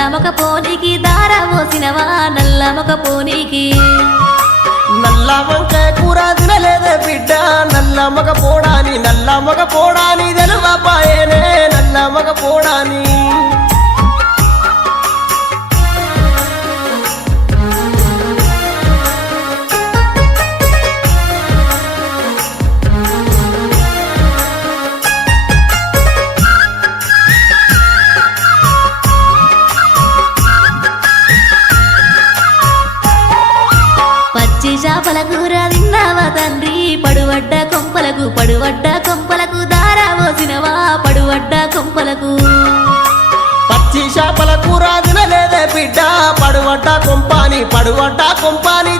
నల్లమొక పోనీకి దార పోసినవా నల్లమొక పోనీకి నల్ల వంకాయ కూర తినలేదే బిడ్డ నల్ల మగ పోడాని తెలువపాయనే నల్ల మగ పోడాని పచ్చి చేపల కూర తిన్నావా తండ్రి పడువడ్డ కొంపలకు దార పోసినవా పడువడ్డ కొంపలకు పచ్చి చేపల కూర తినలేదే బిడ్డ పడువడ్డ కొంపాని